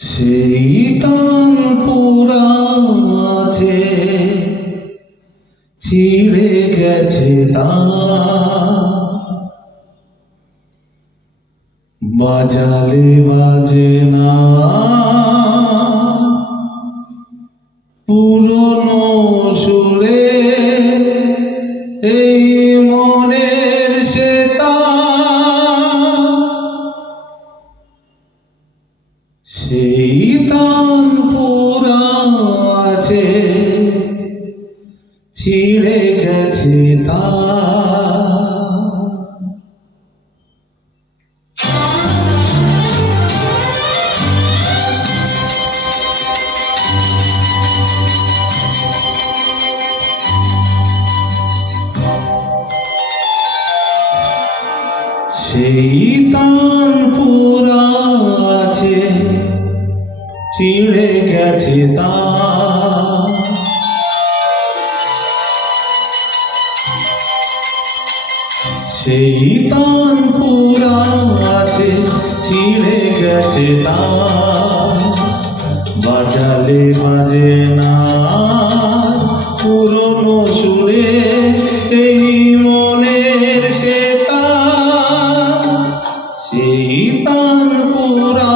সেই তান পোড়া আছে, ছিঁড়ে গেছে তার, বাজালে বাজে না পুরনো সুরে এই মনের সে তার। সেই তান পোড়া আছে, ছিঁড়ে গেছে তার। সেই তান পোড়া আছে, ছিঁড়ে গেছে তার। সেই তান পোড়া আছে, ছিঁড়ে গেছে তার, বাজালে বাজে না পুরনো সুরে এই মনের সে তার। সেই তান পোড়া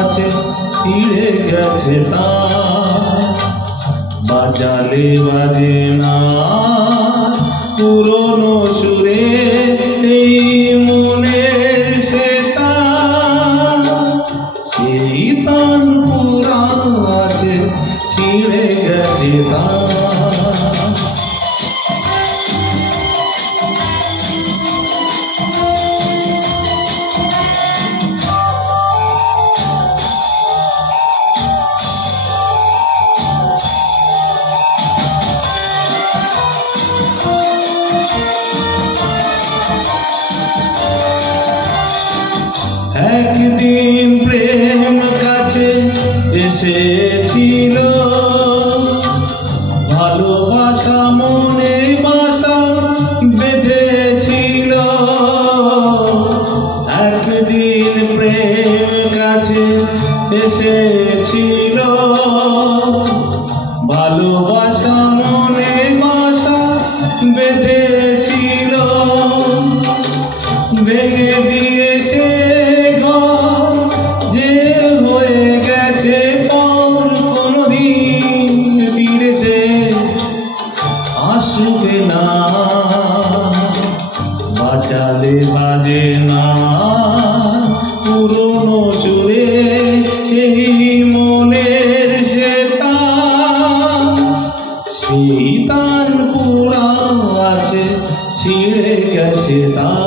আছে, ছিঁড়ে গেছে তার, বাজালে বাজে না পুরনো সুরে এই মনের সে তার। সেই তান পোড়া আছে, ছিঁড়ে গেছে তার। একদিন প্রেম কাছে এসেছিল, ভালোবাসা মনে বাসা বেঁধেছিল। একদিন প্রেম কাছে এসেছিল, ভালোবাসা মনে বাসা বেঁধেছিল। ভেঙে দিয়ে সে আসবে না, বাজালে বাজে না পুরনো সুরে এই মনের সে তার। সেই তান পোড়া আছে, ছিঁড়ে গেছে তার।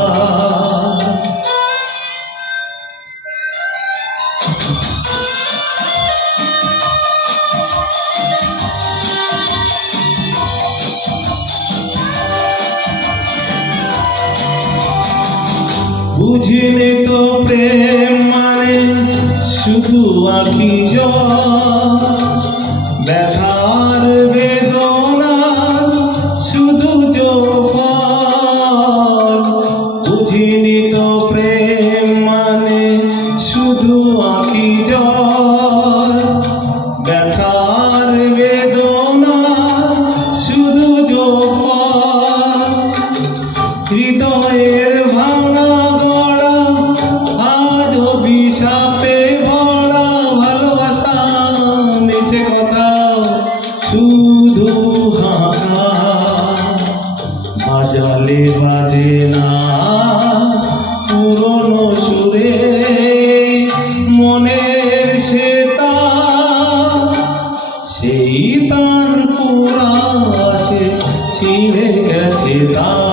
বুঝিনি তো প্রেম মানে শুধু আঁখি জল, ব্যথার বেদনার শুধু জল। বুঝিনি তো প্রেম মানে শুধু আঁখি জল, ব্যথার বেদনার শুধু জল। হৃদয়ের ভাঙা গড়া আজ অভিশাপে ভরা, ভালোবাসা মিছে কথা শুধু হাঁকা, বাজালে বাজে না পুরনো সুরে মনের সে তার। সেই তান পোড়া আছে, ছিঁড়ে গেছে তার।